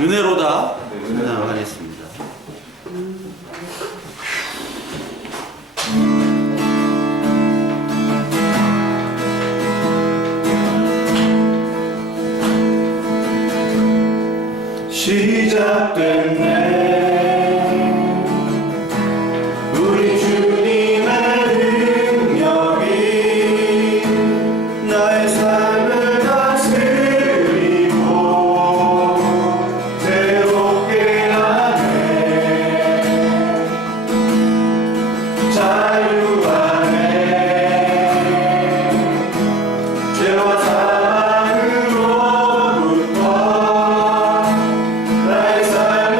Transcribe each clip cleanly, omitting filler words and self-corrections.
은혜로다 찬양하겠습니다. 시작됐네 우리 주님의 능력이 나의 삶을 다스리고 새롭게 하네 자유 안에 죄와 사랑으로부터 나의 삶을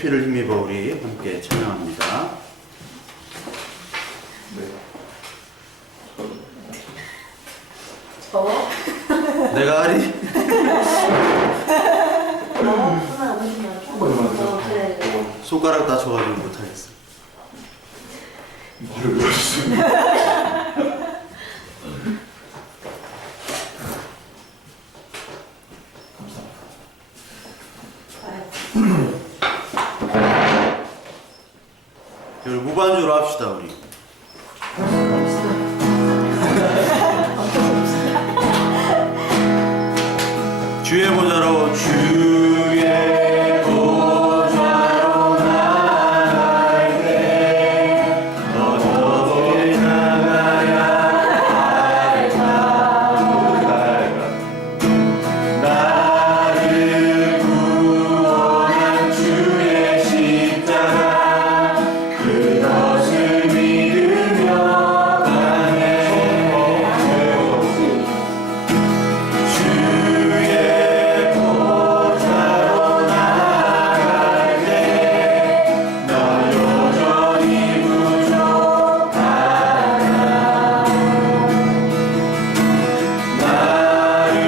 피를 힘입어 우리 함께 찬양합니다. 내가 하리? 손가락 다쳐가지고 못하겠어. 말을 왜 하셨어요? 우리 무반주로 합시다 우리. 주의 보좌로 주의 보좌로 나갈 때 어떻게 나가야 할까? 나를 구원한 주의 십자가 그것을 믿으며 가네. 주의 보좌로 나갈 때 나 여전히 부족하다. 나를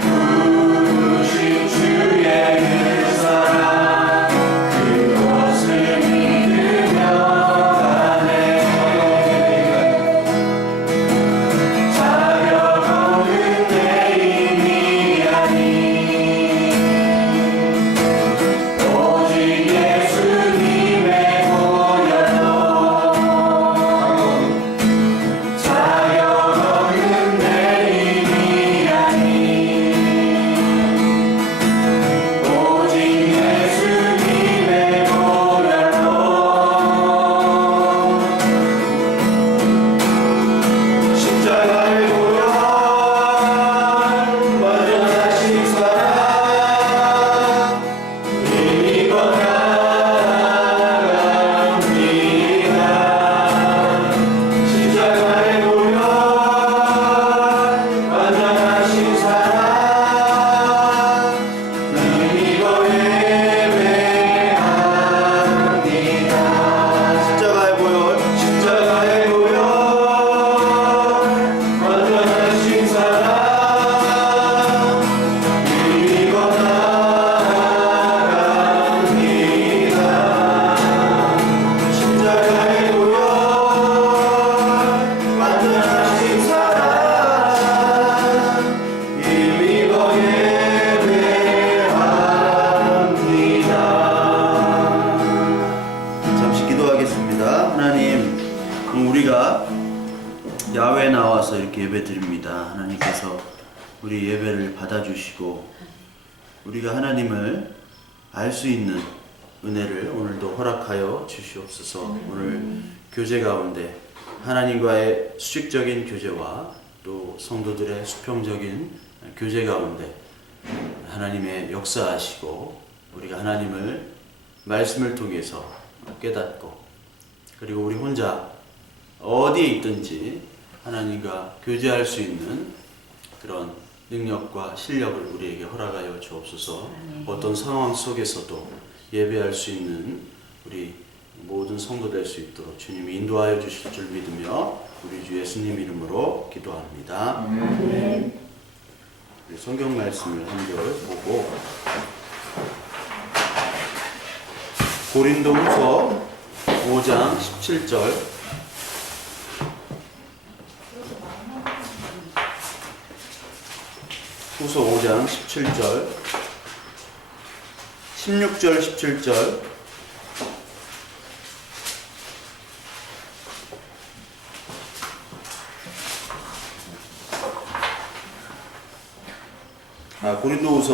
부르신 주의 그 사랑 그것을 믿으며 가네. 자격 없는 내 힘이 아닌 오직 예수님의 보혈로 자격 없는 내 힘이 아닌 오직 예수님의 보혈로 십자가의 보혈 완전하신 사랑 힘입어 나갑니다. 십자가의 보혈 완전하신 사랑 힘입어 예배합니다. 십자가의 보혈 십자가의 보혈 완전하신 사랑 힘입어 나갑니다. 십자가의 보혈 완전하신 사랑 힘입어 예배합니다. 잠시 기도하겠습니다. 하나님, 우리가 야외에 나와서 이렇게 예배 드립니다. 하나님께서 우리 예배를 받아주시고 우리가 하나님을 알 수 있는 은혜를 오늘도 허락하여 주시옵소서. 오늘 교제 가운데 하나님과의 수직적인 교제와 또 성도들의 수평적인 교제 가운데 하나님의 역사하시고 우리가 하나님을 말씀을 통해서 깨닫고 그리고 우리 혼자 어디에 있든지 하나님과 교제할 수 있는 그런 능력과 실력을 우리에게 허락하여 주옵소서. 어떤 상황 속에서도 예배할 수 있는 우리 모든 성도 될 수 있도록 주님이 인도하여 주실 줄 믿으며 우리 주 예수님 이름으로 기도합니다. 우리 성경 말씀을 한절 보고 고린도후서 5장 17절 후서 5장 17절 16절 17절 고린도후서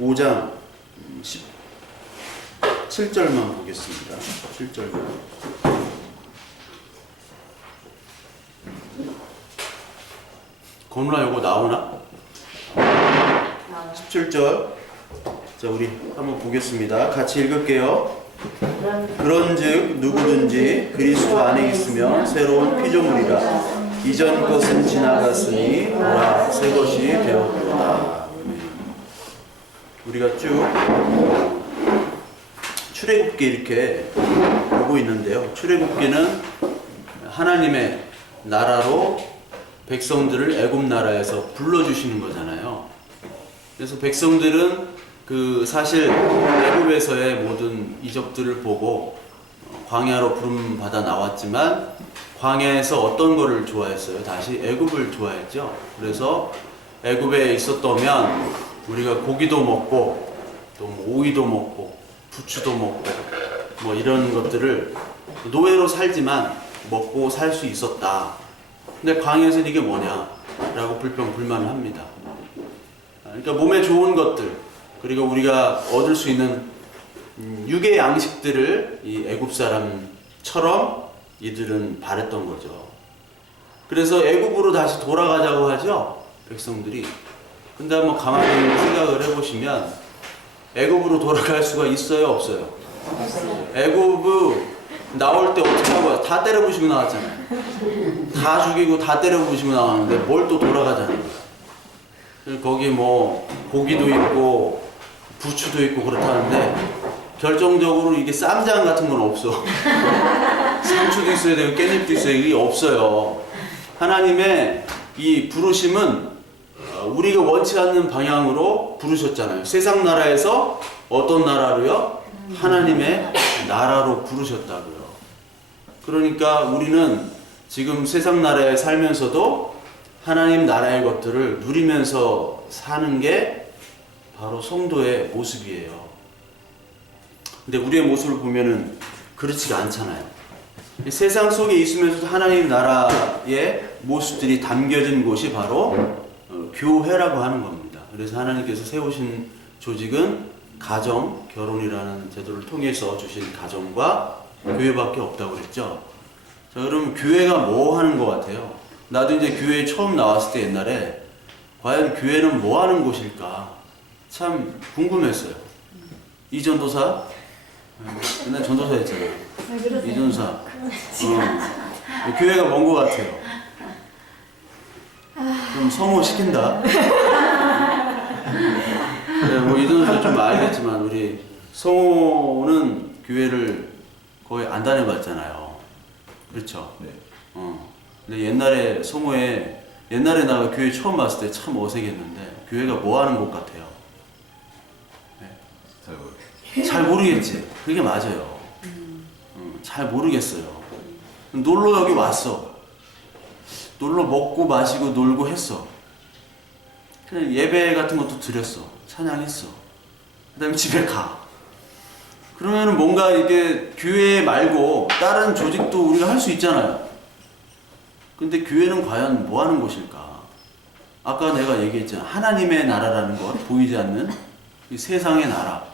5장 17절만 보겠습니다. 7절만. 건우나 요거 나오나? 17절. 자, 우리 한번 보겠습니다. 같이 읽을게요. 그런즉 누구든지 그리스도 안에 있으면 새로운 피조물이라. 이전 것은 지나갔으니 보라 새 것이 되었도다. 우리가 쭉 출애굽기 이렇게 보고 있는데요. 출애굽기는 하나님의 나라로 백성들을 애굽 나라에서 불러주시는 거잖아요. 그래서 백성들은 그 사실 애굽에서의 모든 이적들을 보고 광야로 부름 받아 나왔지만 광야에서 어떤 거를 좋아했어요? 다시 애굽을 좋아했죠. 그래서 애굽에 있었다면 우리가 고기도 먹고 또 오이도 먹고 부추도 먹고 뭐 이런 것들을 노예로 살지만 먹고 살 수 있었다. 근데 광야에서는 이게 뭐냐라고 불평불만을 합니다. 그러니까 몸에 좋은 것들 그리고 우리가 얻을 수 있는 육의 양식들을 이 애굽 사람처럼 이들은 바랬던 거죠. 그래서 애굽으로 다시 돌아가자고 하죠, 백성들이. 근데 한번 가만히 생각을 해보시면 애굽으로 돌아갈 수가 있어요, 없어요? 애굽 나올 때 어떻게 하고 다 때려부시고 나왔잖아요. 다 죽이고 다 때려부시고 나왔는데 뭘 또 돌아가자는 거예요. 거기 뭐 고기도 있고 부추도 있고 그렇다는데 결정적으로 이게 쌈장 같은 건 없어. 상추도 있어야 되고 깻잎도 있어야 되고 이게 없어요. 하나님의 이 부르심은 우리가 원치 않는 방향으로 부르셨잖아요. 세상 나라에서 어떤 나라로요? 하나님의 나라로 부르셨다고요. 그러니까 우리는 지금 세상 나라에 살면서도 하나님 나라의 것들을 누리면서 사는 게 바로 성도의 모습이에요. 근데 우리의 모습을 보면은 그렇지가 않잖아요. 세상 속에 있으면서도 하나님 나라의 모습들이 담겨진 곳이 바로 교회라고 하는 겁니다. 그래서 하나님께서 세우신 조직은 가정, 결혼이라는 제도를 통해서 주신 가정과 교회밖에 없다고 그랬죠. 자, 그럼 교회가 뭐 하는 것 같아요? 나도 이제 교회에 처음 나왔을 때 옛날에 과연 교회는 뭐 하는 곳일까? 참 궁금했어요. 이전도사? 옛날 전도사였잖아요. 이전도사. 교회가 뭔 것 같아요? 좀 성호 시킨다. 네, 뭐 이전도사 좀 알겠지만 우리 성호는 교회를 거의 안 다녀봤잖아요. 그렇죠? 네. 근데 옛날에 성호에 옛날에 나 교회 처음 봤을 때 참 어색했는데 교회가 뭐 하는 곳 같아요? 네. 잘 모르겠지. 그게 맞아요. 잘 모르겠어요. 놀러 여기 왔어. 놀러 먹고 마시고 놀고 했어. 그냥 예배 같은 것도 드렸어. 찬양했어. 그 다음에 집에 가. 그러면은 뭔가 이게 교회 말고 다른 조직도 우리가 할 수 있잖아요. 근데 교회는 과연 뭐 하는 곳일까? 아까 내가 얘기했잖아. 하나님의 나라라는 것, 보이지 않는 이 세상의 나라.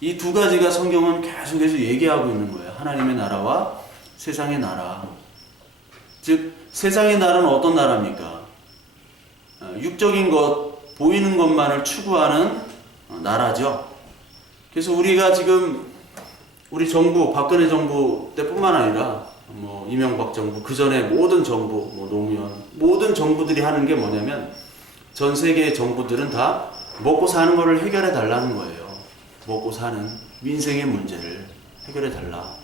이 두 가지가 성경은 계속해서 얘기하고 있는 거예요. 하나님의 나라와 세상의 나라. 즉 세상의 나라는 어떤 나라입니까? 육적인 것, 보이는 것만을 추구하는 나라죠. 그래서 우리가 지금 우리 정부, 박근혜 정부 때뿐만 아니라 뭐 이명박 정부, 그 전에 모든 정부, 뭐 노무현, 모든 정부들이 하는 게 뭐냐면 전 세계 정부들은 다 먹고 사는 거를 해결해 달라는 거예요. 먹고 사는 민생의 문제를 해결해 달라.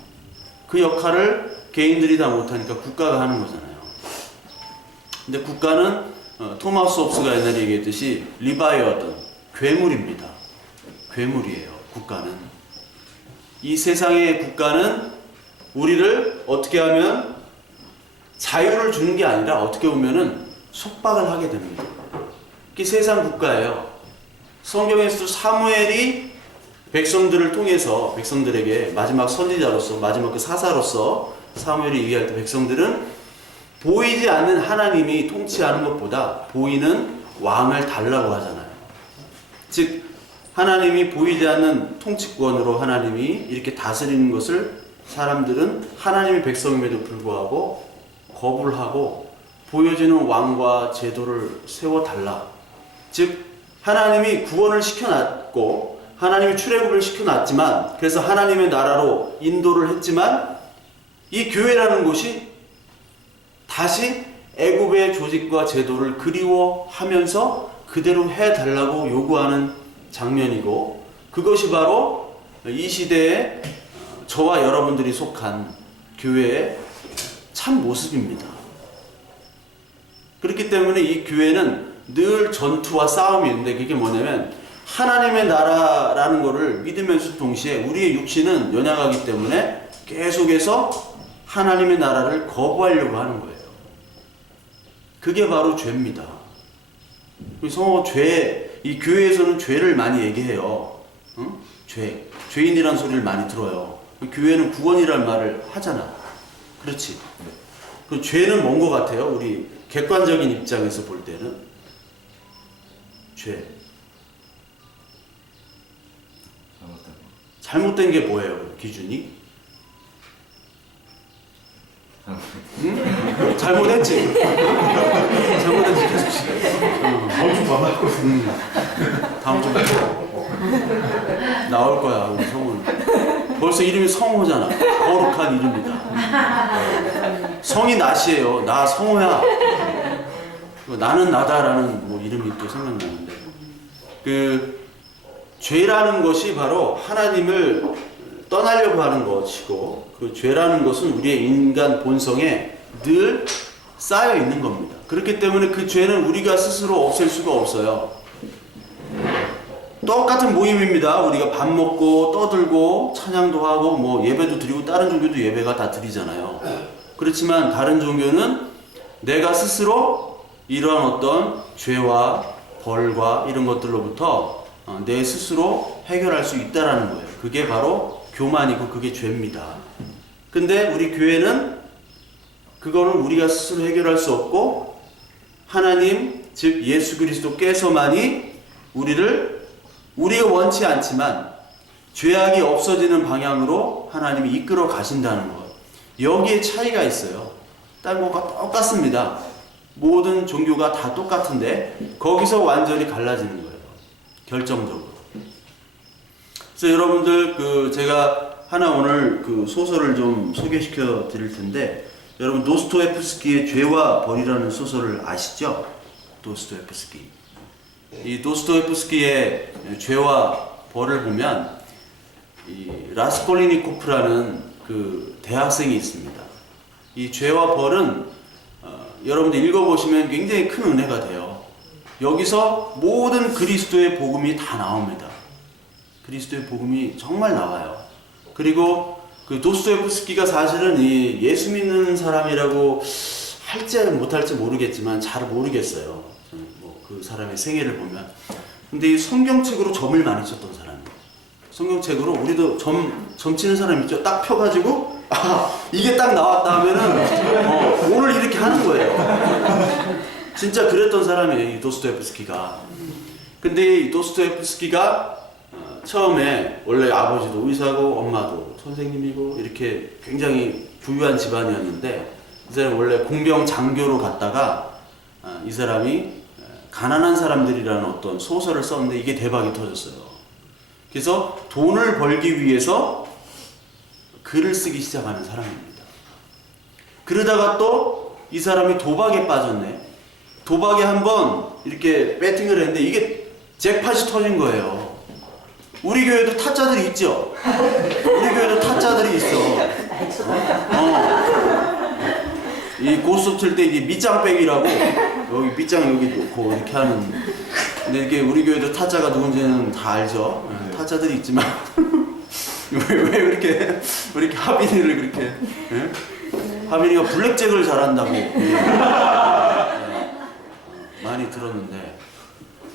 그 역할을 개인들이 다 못하니까 국가가 하는 거잖아요. 근데 국가는 토마스 홉스가 옛날에 얘기했듯이 리바이어든 괴물입니다. 괴물이에요. 국가는. 이 세상의 국가는 우리를 어떻게 하면 자유를 주는 게 아니라 어떻게 보면은 속박을 하게 됩니다. 그게 세상 국가예요. 성경에서도 사무엘이 백성들을 통해서 백성들에게 마지막 선지자로서 마지막 그 사사로서 사무엘이 얘기할 때 백성들은 보이지 않는 하나님이 통치하는 것보다 보이는 왕을 달라고 하잖아요. 즉 하나님이 보이지 않는 통치권으로 하나님이 이렇게 다스리는 것을 사람들은 하나님의 백성임에도 불구하고 거부를 하고 보여지는 왕과 제도를 세워달라. 즉 하나님이 구원을 시켜놨고 하나님이 출애굽을 시켜놨지만 그래서 하나님의 나라로 인도를 했지만 이 교회라는 곳이 다시 애굽의 조직과 제도를 그리워하면서 그대로 해달라고 요구하는 장면이고 그것이 바로 이 시대에 저와 여러분들이 속한 교회의 참 모습입니다. 그렇기 때문에 이 교회는 늘 전투와 싸움이 있는데, 그게 뭐냐면 하나님의 나라라는 것을 믿으면서 동시에 우리의 육신은 연약하기 때문에 계속해서 하나님의 나라를 거부하려고 하는 거예요. 그게 바로 죄입니다. 그래서 이 교회에서는 죄를 많이 얘기해요. 응? 죄인이란 소리를 많이 들어요. 교회는 구원이라는 말을 하잖아. 그렇지. 그 죄는 뭔 것 같아요? 우리 객관적인 입장에서 볼 때는 죄. 잘못된 게 뭐예요? 기준이? 응? 잘못했지? 잘못했지? 다음 주 만났거든. 다음 주에 나올 거야, 우리 성우는. 벌써 이름이 성호잖아. 거룩한 이름이다. 성이 낫이에요. 나 성호야. 나는 나다라는 뭐 이름이 또 생각나는데, 그 죄라는 것이 바로 하나님을 떠나려고 하는 것이고, 그 죄라는 것은 우리의 인간 본성에 늘 쌓여 있는 겁니다. 그렇기 때문에 그 죄는 우리가 스스로 없앨 수가 없어요. 똑같은 모임입니다. 우리가 밥 먹고 떠들고 찬양도 하고 뭐 예배도 드리고, 다른 종교도 예배가 다 드리잖아요. 그렇지만 다른 종교는 내가 스스로 이러한 어떤 죄와 벌과 이런 것들로부터 내 스스로 해결할 수 있다라는 거예요. 그게 바로 교만이고 그게 죄입니다. 근데 우리 교회는 그거는 우리가 스스로 해결할 수 없고, 하나님 즉 예수 그리스도께서만이 우리가 원치 않지만 죄악이 없어지는 방향으로 하나님이 이끌어 가신다는 것. 여기에 차이가 있어요. 다른 것과 똑같습니다. 모든 종교가 다 똑같은데 거기서 완전히 갈라지는 거예요. 결정적으로. 그래서 여러분들 제가 하나 오늘 그 소설을 좀 소개시켜 드릴 텐데, 여러분 도스토옙스키의 죄와 벌이라는 소설을 아시죠? 도스토옙스키. 이 도스토옙스키의 죄와 벌을 보면 이 라스콜리니코프라는 그 대학생이 있습니다. 이 죄와 벌은 여러분들 읽어보시면 굉장히 큰 은혜가 돼요. 여기서 모든 그리스도의 복음이 다 나옵니다. 그리스도의 복음이 정말 나와요. 그리고 그 도스토옙스키가 사실은 이 예수 믿는 사람이라고 할지 못할지 모르겠지만 잘 모르겠어요. 뭐 그 사람의 생애를 보면. 근데 이 성경책으로 점을 많이 쳤던 사람이에요. 성경책으로 우리도 점 치는 사람 있죠? 딱 펴가지고 이게 딱 나왔다 하면은 오늘 이렇게 하는 거예요. 진짜 그랬던 사람이에요, 이 도스토옙스키가. 근데 이 도스토옙스키가 처음에 원래 아버지도 의사고 엄마도 선생님이고 이렇게 굉장히 부유한 집안이었는데, 이 사람이 원래 공병 장교로 갔다가 이 사람이 가난한 사람들이라는 어떤 소설을 썼는데 이게 대박이 터졌어요. 그래서 돈을 벌기 위해서 글을 쓰기 시작하는 사람입니다. 그러다가 또 이 사람이 도박에 빠졌네. 도박에 한번 이렇게 배팅을 했는데 이게 잭팟이 터진 거예요. 우리 교회도 타짜들이 있죠? 우리 교회도 타짜들이 있어. 이 고스톱 칠 때 이게 밑장빼기라고, 여기 밑장 여기 놓고 이렇게 하는. 근데 이게 우리 교회도 타짜가 누군지는 다 알죠? 타짜들이 있지만 왜 이렇게 하빈이를 그렇게 하빈이가 블랙잭을 잘한다고 많이 들었는데,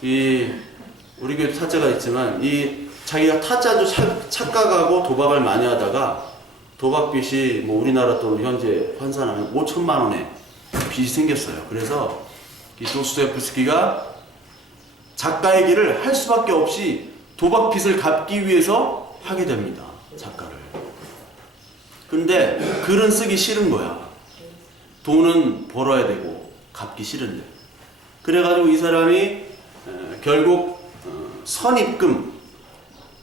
이 우리 교회 타짜가 있지만 이 자기가 타짜도 착각하고 도박을 많이 하다가 도박빚이 뭐 우리나라 돈 현재 환산하면 5천만 원의 빚이 생겼어요. 그래서 이 도스토옙스키가 작가의 길을 할 수밖에 없이 도박빚을 갚기 위해서 하게 됩니다. 작가를. 근데 글은 쓰기 싫은 거야. 돈은 벌어야 되고 갚기 싫은데. 그래가지고 이 사람이 결국 선입금,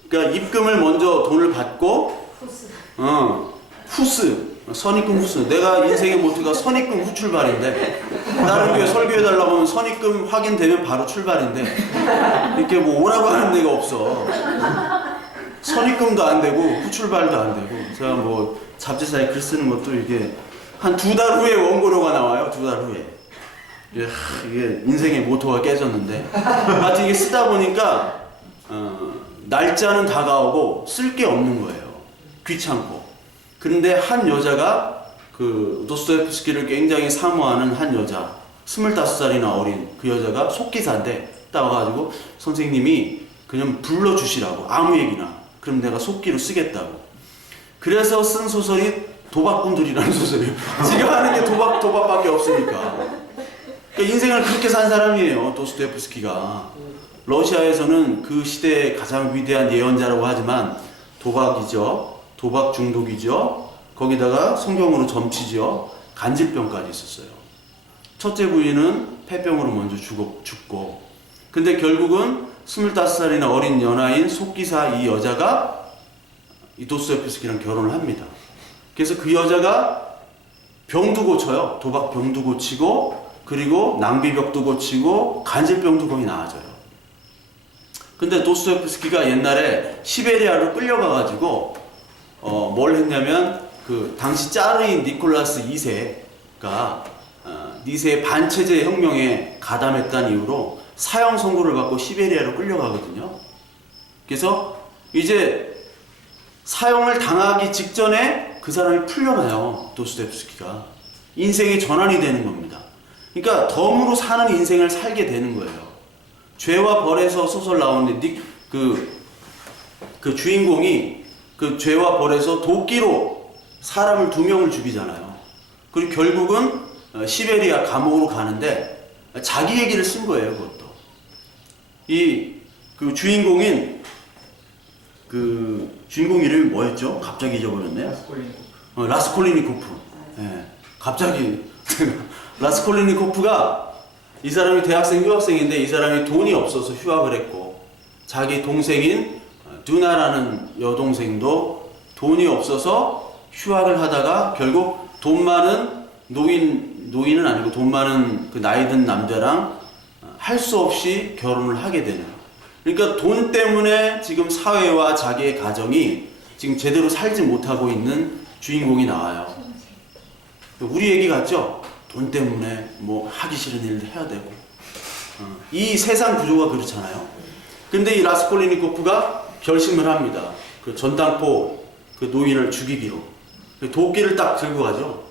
그러니까 입금을 먼저 돈을 받고 후스, 선입금 후스. 내가 인생의 모토가 선입금 후 출발인데, 다른 교회 설교해달라고 하면 선입금 확인되면 바로 출발인데 이렇게 뭐 오라고 하는 데가 없어. 선입금도 안 되고 후출발도 안 되고 제가 뭐 잡지사에 글 쓰는 것도 이게 한 2달 후에 원고료가 나와요. 2달 후에. 이게 인생의 모토가 깨졌는데 하여튼 이게 쓰다 보니까 날짜는 다가오고 쓸 게 없는 거예요. 귀찮고. 그런데 한 여자가 그 도스토옙스키를 굉장히 사모하는 한 여자 25살이나 어린 그 여자가 속기사인데 딱 와가지고 선생님이 그냥 불러주시라고 아무 얘기나 그럼 내가 속기로 쓰겠다고. 그래서 쓴 소설이 도박꾼들이라는 소설이에요. 지가 하는 게 도박밖에 없으니까. 그러니까 인생을 그렇게 산 사람이에요. 도스토옙스키가. 러시아에서는 그 시대의 가장 위대한 예언자라고 하지만 도박이죠. 도박 중독이죠. 거기다가 성경으로 점치죠. 간질병까지 있었어요. 첫째 부인은 폐병으로 먼저 죽고 근데 결국은 25살이나 어린 연하인 속기사 이 여자가 이 도스토옙스키랑 결혼을 합니다. 그래서 그 여자가 병도 고쳐요. 도박 병도 고치고 그리고 낭비벽도 고치고 간질병도 거의 나아져요. 근데 도스토옙스키가 옛날에 시베리아로 끌려가가지고 뭘 했냐면 그 당시 짜르인 니콜라스 2세가 니세의 반체제 혁명에 가담했다는 이유로 사형 선고를 받고 시베리아로 끌려가거든요. 그래서 이제 사형을 당하기 직전에 그 사람이 풀려나요. 도스토옙스키가. 인생의 전환이 되는 겁니다. 그러니까 덤으로 사는 인생을 살게 되는 거예요. 죄와 벌에서 소설 나오는데 그 주인공이 그 죄와 벌에서 도끼로 사람을 2명을 죽이잖아요. 그리고 결국은 시베리아 감옥으로 가는데 자기 얘기를 쓴 거예요. 그것도. 그 주인공 이름이 뭐였죠? 갑자기 잊어버렸네요. 라스콜리니코프. 네, 갑자기 라스콜리니코프가 이 사람이 대학생 휴학생인데 이 사람이 돈이 없어서 휴학을 했고 자기 동생인 두나라는 여동생도 돈이 없어서 휴학을 하다가 결국 돈 많은 노인은 아니고 돈 많은 그 나이 든 남자랑 할 수 없이 결혼을 하게 되는. 그러니까 돈 때문에 지금 사회와 자기의 가정이 지금 제대로 살지 못하고 있는 주인공이 나와요. 우리 얘기 같죠? 돈 때문에 뭐 하기 싫은 일도 해야 되고. 이 세상 구조가 그렇잖아요. 근데 이 라스콜리니코프가 결심을 합니다. 그 전당포 그 노인을 죽이기로. 도끼를 딱 들고 가죠.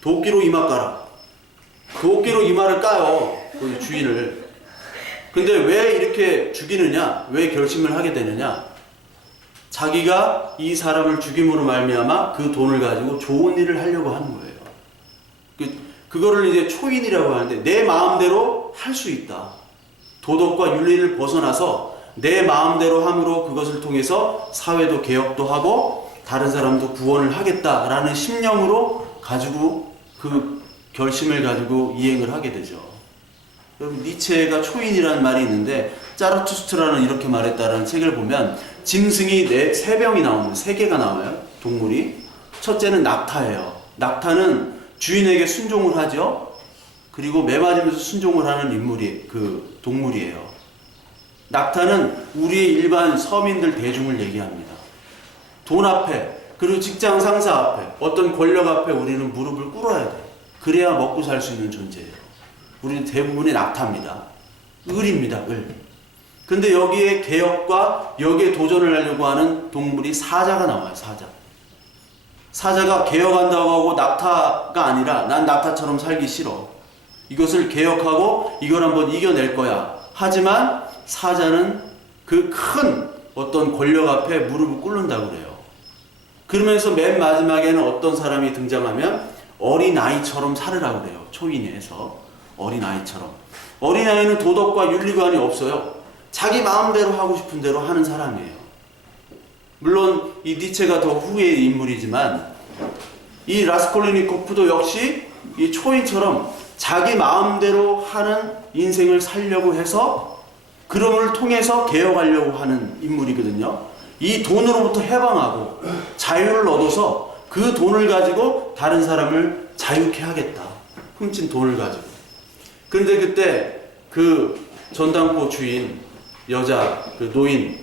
도끼로 이마 까라. 도끼로 이마를 까요. 그 주인을. 근데 왜 이렇게 죽이느냐? 왜 결심을 하게 되느냐? 자기가 이 사람을 죽임으로 말미암아 그 돈을 가지고 좋은 일을 하려고 하는 거예요. 그거를 이제 초인이라고 하는데 내 마음대로 할 수 있다. 도덕과 윤리를 벗어나서 내 마음대로 함으로 그것을 통해서 사회도 개혁도 하고 다른 사람도 구원을 하겠다라는 심령으로 가지고 그 결심을 가지고 이행을 하게 되죠. 여러분 니체가 초인이라는 말이 있는데 짜라투스트라는 이렇게 말했다라는 책을 보면 짐승이 3병이 나오는 3개가 나와요. 동물이. 첫째는 낙타예요. 낙타는 주인에게 순종을 하죠. 그리고 매 맞으면서 순종을 하는 동물이에요. 낙타는 우리의 일반 서민들 대중을 얘기합니다. 돈 앞에 그리고 직장 상사 앞에 어떤 권력 앞에 우리는 무릎을 꿇어야 돼. 그래야 먹고 살 수 있는 존재예요. 우리는 대부분이 낙타입니다. 을입니다. 을. 근데 여기에 개혁과 여기에 도전을 하려고 하는 동물이 사자가 나와요. 사자가 개혁한다고 하고 낙타가 아니라 난 낙타처럼 살기 싫어. 이것을 개혁하고 이걸 한번 이겨낼 거야. 하지만 사자는 그 큰 어떤 권력 앞에 무릎을 꿇는다고 그래요. 그러면서 맨 마지막에는 어떤 사람이 등장하면 어린아이처럼 살으라고 그래요. 초인에서 어린아이처럼. 어린아이는 도덕과 윤리관이 없어요. 자기 마음대로 하고 싶은 대로 하는 사람이에요. 물론 이 니체가 더 후의 인물이지만 이 라스콜리니코프도 역시 이 초인처럼 자기 마음대로 하는 인생을 살려고 해서 그럼을 통해서 개혁하려고 하는 인물이거든요. 이 돈으로부터 해방하고 자유를 얻어서 그 돈을 가지고 다른 사람을 자유케 하겠다. 훔친 돈을 가지고. 그런데 그때 그 전당포 주인 여자 그 노인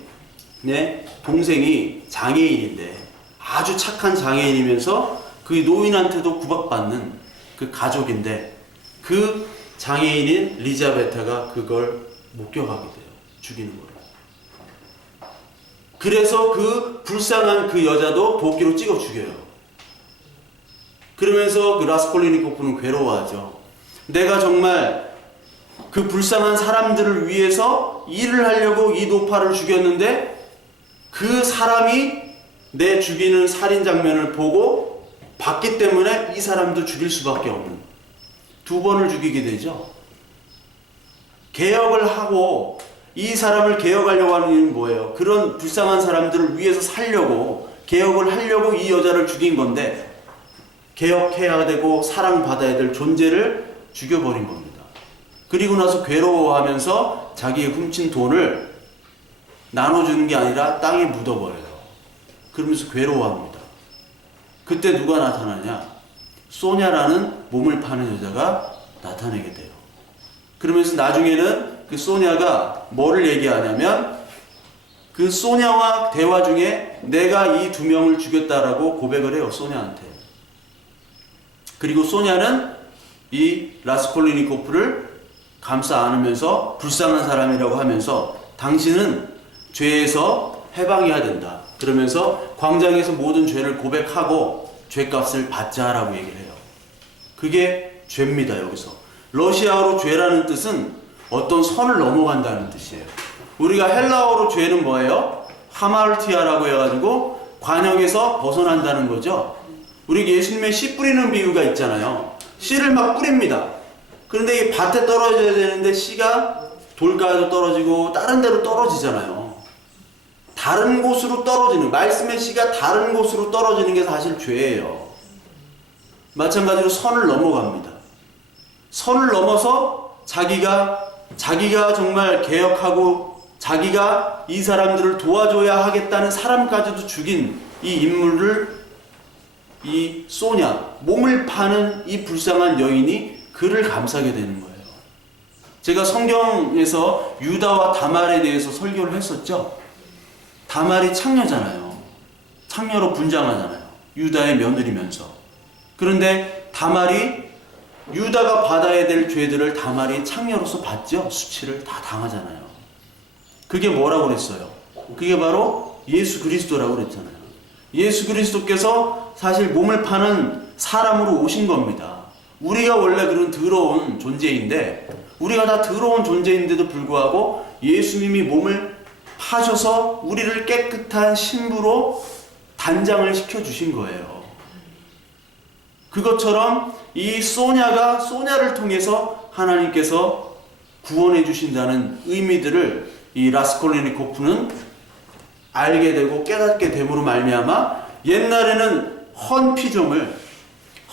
동생이 장애인인데 아주 착한 장애인이면서 그 노인한테도 구박받는 그 가족인데 그 장애인인 리자베타가 그걸 목격하게 돼요. 죽이는 걸. 그래서 그 불쌍한 그 여자도 도끼로 찍어 죽여요. 그러면서 그 라스콜리니코프는 괴로워하죠. 내가 정말 그 불쌍한 사람들을 위해서 일을 하려고 이 노파를 죽였는데 그 사람이 내 죽이는 살인 장면을 보고 봤기 때문에 이 사람도 죽일 수밖에 없는, 두 번을 죽이게 되죠. 개혁을 하고 이 사람을 개혁하려고 하는 이유는 뭐예요? 그런 불쌍한 사람들을 위해서 살려고, 개혁을 하려고 이 여자를 죽인 건데 개혁해야 되고 사랑받아야 될 존재를 죽여버린 겁니다. 그리고 나서 괴로워하면서 자기의 훔친 돈을 나눠주는 게 아니라 땅에 묻어버려요. 그러면서 괴로워합니다. 그때 누가 나타나냐? 소냐라는 몸을 파는 여자가 나타나게 돼요. 그러면서 나중에는 그 소냐가 뭐를 얘기하냐면 그 소냐와 대화 중에 내가 이 두 명을 죽였다라고 고백을 해요. 소냐한테. 그리고 소냐는 이 라스콜리니코프를 감싸 안으면서 불쌍한 사람이라고 하면서 당신은 죄에서 해방해야 된다. 그러면서 광장에서 모든 죄를 고백하고 죄값을 받자라고 얘기를 해요. 그게 죄입니다. 여기서 러시아어로 죄라는 뜻은 어떤 선을 넘어간다는 뜻이에요. 우리가 헬라어로 죄는 뭐예요? 하마르티아라고 해가지고 관역에서 벗어난다는 거죠. 우리 예수님의 씨 뿌리는 비유가 있잖아요. 씨를 막 뿌립니다. 그런데 이 밭에 떨어져야 되는데 씨가 돌가에도 떨어지고 다른 데로 떨어지잖아요. 다른 곳으로 떨어지는, 말씀의 씨가 다른 곳으로 떨어지는 게 사실 죄예요. 마찬가지로 선을 넘어갑니다. 선을 넘어서 자기가 정말 개혁하고 자기가 이 사람들을 도와줘야 하겠다는 사람까지도 죽인 이 인물을, 이 소냐, 몸을 파는 이 불쌍한 여인이 그를 감싸게 되는 거예요. 제가 성경에서 유다와 다말에 대해서 설교를 했었죠. 다말이 창녀잖아요. 창녀로 분장하잖아요. 유다의 며느리면서. 그런데 다말이 유다가 받아야 될 죄들을 다말이 창녀로서 받죠. 수치를 다 당하잖아요. 그게 뭐라고 그랬어요? 그게 바로 예수 그리스도라고 그랬잖아요. 예수 그리스도께서 사실 몸을 파는 사람으로 오신 겁니다. 우리가 원래 그런 더러운 존재인데, 우리가 다 더러운 존재인데도 불구하고 예수님이 몸을 파셔서 우리를 깨끗한 신부로 단장을 시켜주신 거예요. 그것처럼 이 소냐를 통해서 하나님께서 구원해 주신다는 의미들을 이 라스콜리니코프는 알게 되고 깨닫게 됨으로 말미암아 옛날에는 헌 피조물,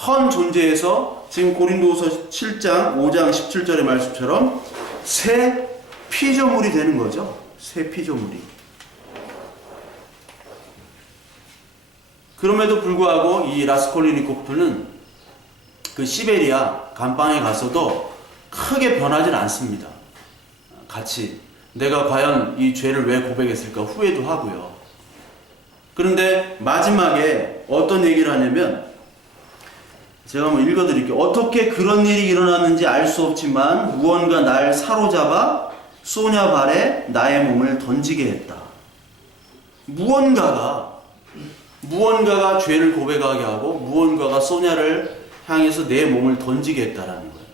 헌 존재에서 지금 고린도후서 7장 5장 17절의 말씀처럼 새 피조물이 되는 거죠. 새 피조물이. 그럼에도 불구하고 이 라스콜리니코프는 그 시베리아 감방에 가서도 크게 변하진 않습니다. 같이 내가 과연 이 죄를 왜 고백했을까 후회도 하고요. 그런데 마지막에 어떤 얘기를 하냐면, 제가 한번 읽어드릴게요. 어떻게 그런 일이 일어났는지 알 수 없지만 무언가 날 사로잡아 소냐 발에 나의 몸을 던지게 했다. 무언가가 죄를 고백하게 하고 무언가가 소냐를 향해서 내 몸을 던지게 했다라는 거예요.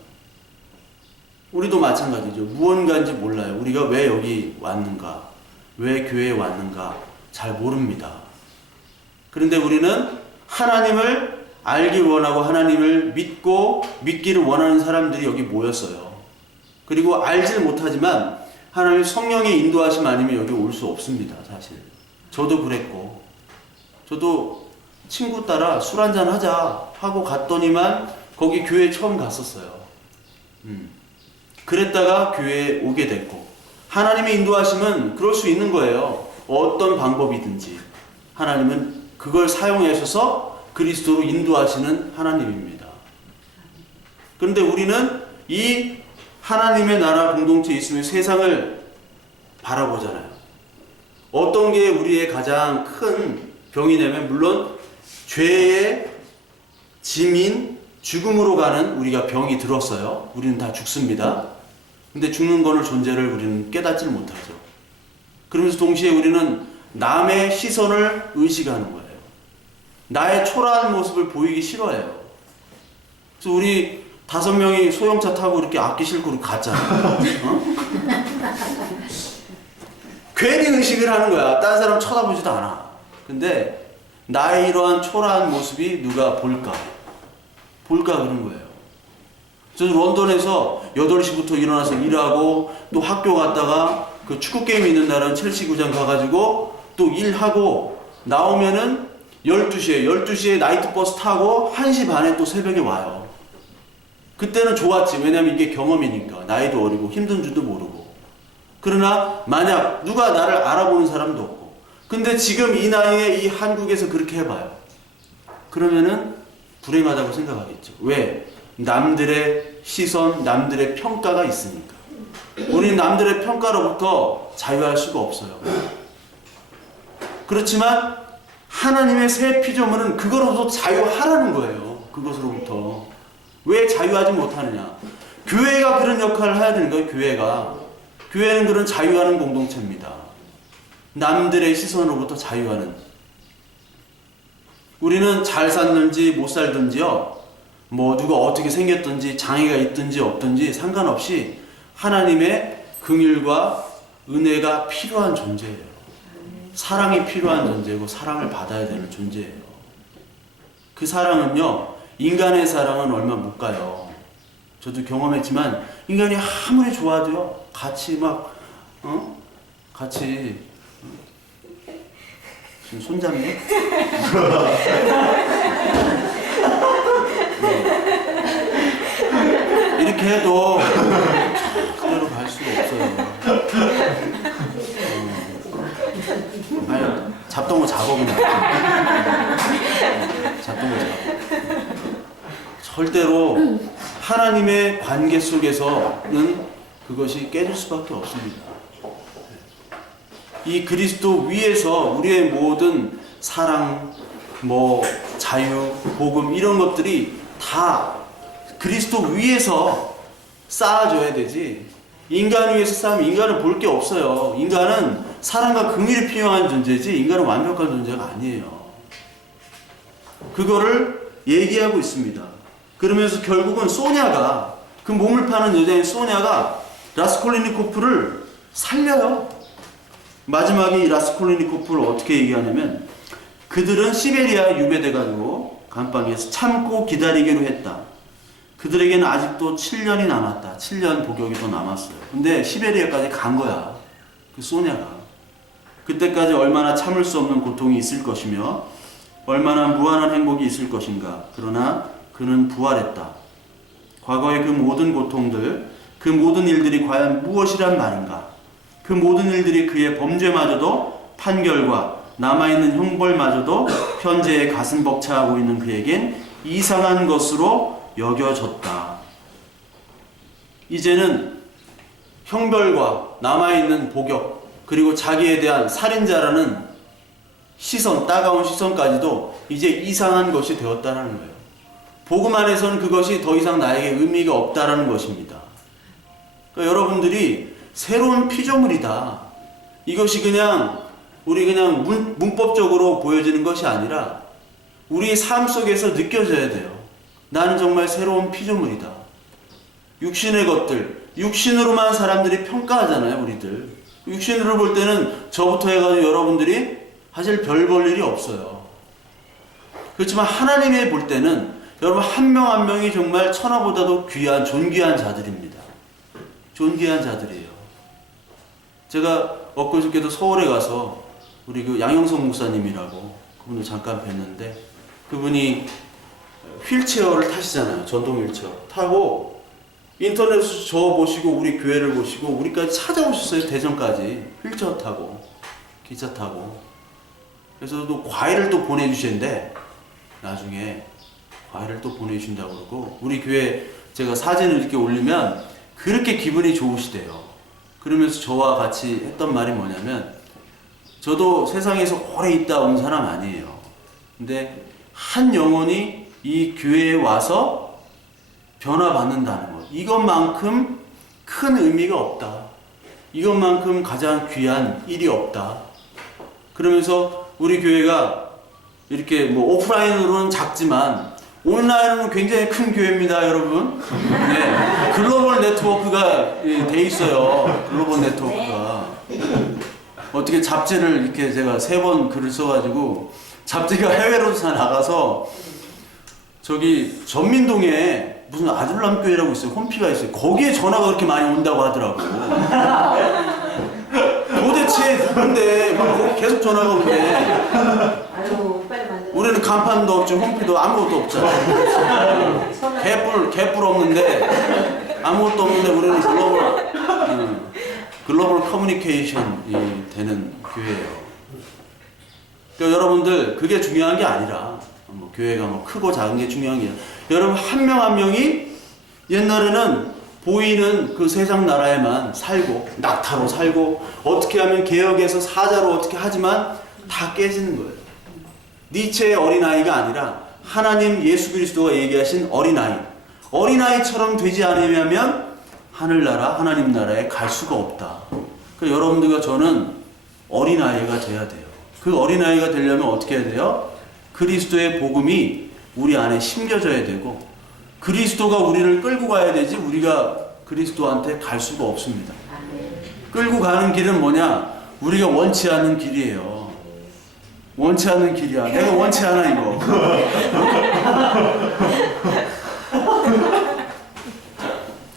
우리도 마찬가지죠. 무언가인지 몰라요. 우리가 왜 여기 왔는가, 왜 교회에 왔는가 잘 모릅니다. 그런데 우리는 하나님을 알기 원하고 하나님을 믿고 믿기를 원하는 사람들이 여기 모였어요. 그리고 알질 못하지만 하나님 성령의 인도하심 아니면 여기 올 수 없습니다. 사실 저도 그랬고, 저도 친구 따라 술 한잔 하자 하고 갔더니만 거기 교회 처음 갔었어요. 그랬다가 교회에 오게 됐고, 하나님의 인도하심은 그럴 수 있는 거예요. 어떤 방법이든지 하나님은 그걸 사용하셔서 그리스도로 인도하시는 하나님입니다. 그런데 우리는 이 하나님의 나라 공동체에 있으면 세상을 바라보잖아요. 어떤 게 우리의 가장 큰 병이냐면 물론 죄의 짐인 죽음으로 가는 우리가 병이 들었어요. 우리는 다 죽습니다. 근데 죽는 거는 존재를 우리는 깨닫지를 못하죠. 그러면서 동시에 우리는 남의 시선을 의식하는 거예요. 나의 초라한 모습을 보이기 싫어해요. 그래서 우리 5명이 소형차 타고 이렇게 악기 싣고 갔잖아. 괜히 의식을 하는 거야. 다른 사람 쳐다보지도 않아. 근데 나의 이러한 초라한 모습이 누가 볼까 그런 거예요. 저는 런던에서 8시부터 일어나서 일하고 또 학교 갔다가 그 축구 게임 있는 날은 첼시 구장 가가지고 또 일하고 나오면은 12시에 나이트 버스 타고 1시 반에 또 새벽에 와요. 그때는 좋았지. 왜냐면 이게 경험이니까. 나이도 어리고 힘든 줄도 모르고. 그러나 만약 누가 나를 알아보는 사람도 없고. 근데 지금 이 나이에 이 한국에서 그렇게 해봐요. 그러면은 불행하다고 생각하겠죠. 왜? 남들의 시선, 남들의 평가가 있으니까. 우리는 남들의 평가로부터 자유할 수가 없어요. 그렇지만 하나님의 새 피조물은 그거로부터 자유하라는 거예요. 그것으로부터. 왜 자유하지 못하느냐? 교회가 그런 역할을 해야 되는 거예요. 교회는 그런 자유하는 공동체입니다. 남들의 시선으로부터 자유하는. 우리는 잘 살든지 못 살든지요, 뭐 누가 어떻게 생겼든지 장애가 있든지 없든지 상관없이 하나님의 긍휼과 은혜가 필요한 존재예요. 사랑이 필요한 존재고 사랑을 받아야 되는 존재예요. 그 사랑은요, 인간의 사랑은 얼마 못 가요. 저도 경험했지만 인간이 아무리 좋아도요, 같이 지금 손잡니? 이렇게 해도 그대로 갈 수가 없어요. 아니, 잡던 거 잡아 그냥. 잡던 거 잡아. 절대로 하나님의 관계 속에서는 그것이 깨질 수밖에 없습니다. 이 그리스도 위에서 우리의 모든 사랑, 자유, 복음 이런 것들이 다 그리스도 위에서 쌓아줘야 되지. 인간 위에서 쌓으면 인간은 볼 게 없어요. 인간은 사랑과 긍휼이 필요한 존재지 인간은 완벽한 존재가 아니에요. 그거를 얘기하고 있습니다. 그러면서 결국은 소냐가, 그 몸을 파는 여자인 소냐가 라스콜리니코프를 살려요. 마지막에 이 라스콜리니코프를 어떻게 얘기하냐면, 그들은 시베리아에 유배돼가지고 감방에서 참고 기다리기로 했다. 그들에게는 아직도 7년이 남았다. 7년 복역이 더 남았어요. 근데 시베리아까지 간 거야. 그 소냐가. 그때까지 얼마나 참을 수 없는 고통이 있을 것이며 얼마나 무한한 행복이 있을 것인가. 그러나 그는 부활했다. 과거의 그 모든 고통들, 그 모든 일들이 과연 무엇이란 말인가. 그 모든 일들이 그의 범죄마저도 판결과 남아있는 형벌마저도 현재의 가슴 벅차하고 있는 그에겐 이상한 것으로 여겨졌다. 이제는 형벌과 남아있는 복역, 그리고 자기에 대한 살인자라는 시선, 따가운 시선까지도 이제 이상한 것이 되었다는 거예요. 복음 안에서는 그것이 더 이상 나에게 의미가 없다라는 것입니다. 그러니까 여러분들이 새로운 피조물이다. 이것이 우리 그냥 문법적으로 보여지는 것이 아니라 우리 삶 속에서 느껴져야 돼요. 나는 정말 새로운 피조물이다. 육신의 것들, 육신으로만 사람들이 평가하잖아요, 우리들. 육신으로 볼 때는 저부터 해가지고 여러분들이 사실 별 볼 일이 없어요. 그렇지만 하나님이 볼 때는 여러분 한 명 한 명이 정말 천하보다도 귀한, 존귀한 자들입니다. 존귀한 자들이에요. 제가 엊그저께도 서울에 가서 우리 그 양영석 목사님이라고 그분을 잠깐 뵀는데, 그분이 휠체어를 타시잖아요. 전동 휠체어 타고 인터넷에서 저 보시고 우리 교회를 보시고 우리까지 찾아오셨어요. 대전까지 휠체어 타고 기차 타고. 그래서 또 과일을 또 보내주신대. 나중에 과일을 또 보내주신다고 그러고, 우리 교회 제가 사진을 이렇게 올리면 그렇게 기분이 좋으시대요. 그러면서 저와 같이 했던 말이 뭐냐면, 저도 세상에서 오래 있다 온 사람 아니에요. 근데 한 영혼이 이 교회에 와서 변화받는다는 것, 이것만큼 큰 의미가 없다. 이것만큼 가장 귀한 일이 없다. 그러면서 우리 교회가 이렇게 뭐 오프라인으로는 작지만 온라인으로는 굉장히 큰 교회입니다, 여러분. 네, 글로벌 네트워크가 돼 있어요. 글로벌 네트워크가. 어떻게 잡지를 이렇게 제가 3번 글을 써가지고 잡지가 해외로 나가서 저기 전민동에 무슨 아들람 교회라고 있어요. 홈피가 있어요. 거기에 전화가 그렇게 많이 온다고 하더라고. 도대체 누군데 막 계속 전화가 오는데 우리는 간판도 없죠. 홈피도 아무것도 없잖아. 개뿔 없는데 아무것도 없는데 우리는 글로벌 커뮤니케이션이 되는 교회예요. 그러니까 여러분들 그게 중요한 게 아니라 뭐 교회가 뭐 크고 작은 게 중요한 게 아니라 여러분 한 명 한 명이 옛날에는 보이는 그 세상 나라에만 살고 낙타로 살고 어떻게 하면 개혁에서 사자로 어떻게 하지만 다 깨지는 거예요. 니체의 어린아이가 아니라 하나님 예수 그리스도가 얘기하신 어린아이처럼 되지 않으면 하늘나라 하나님 나라에 갈 수가 없다. 그러니까 여러분들과 저는 어린아이가 돼야 돼요. 그 어린아이가 되려면 어떻게 해야 돼요? 그리스도의 복음이 우리 안에 심겨져야 되고 그리스도가 우리를 끌고 가야 되지 우리가 그리스도한테 갈 수가 없습니다. 끌고 가는 길은 뭐냐? 우리가 원치 않는 길이에요. 원치 않는 길이야. 내가 원치 않아 이거.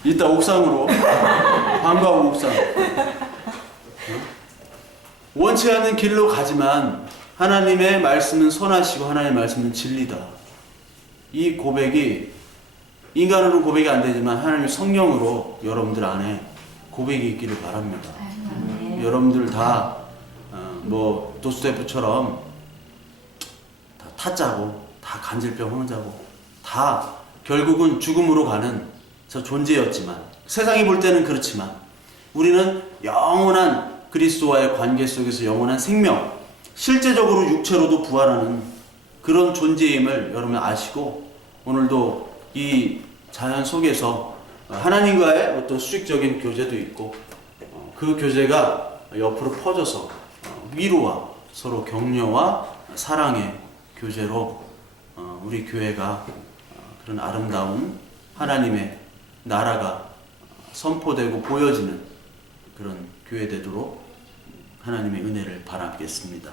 이따 옥상으로 방과후 옥상. 원치 않는 길로 가지만 하나님의 말씀은 선하시고 하나님의 말씀은 진리다. 이 고백이 인간으로 고백이 안 되지만 하나님의 성령으로 여러분들 안에 고백이 있기를 바랍니다. 여러분들 다 뭐 도스토옙스처럼 다 타짜고 다 간질병 환자고 다 결국은 죽음으로 가는 저 존재였지만 세상이 볼 때는 그렇지만 우리는 영원한 그리스도와의 관계 속에서 영원한 생명, 실제적으로 육체로도 부활하는 그런 존재임을 여러분 아시고 오늘도 이 자연 속에서 하나님과의 어떤 수직적인 교제도 있고 그 교제가 옆으로 퍼져서 위로와 서로 격려와 사랑의 교제로 우리 교회가 그런 아름다운 하나님의 나라가 선포되고 보여지는 그런 교회 되도록 하나님의 은혜를 바라겠습니다.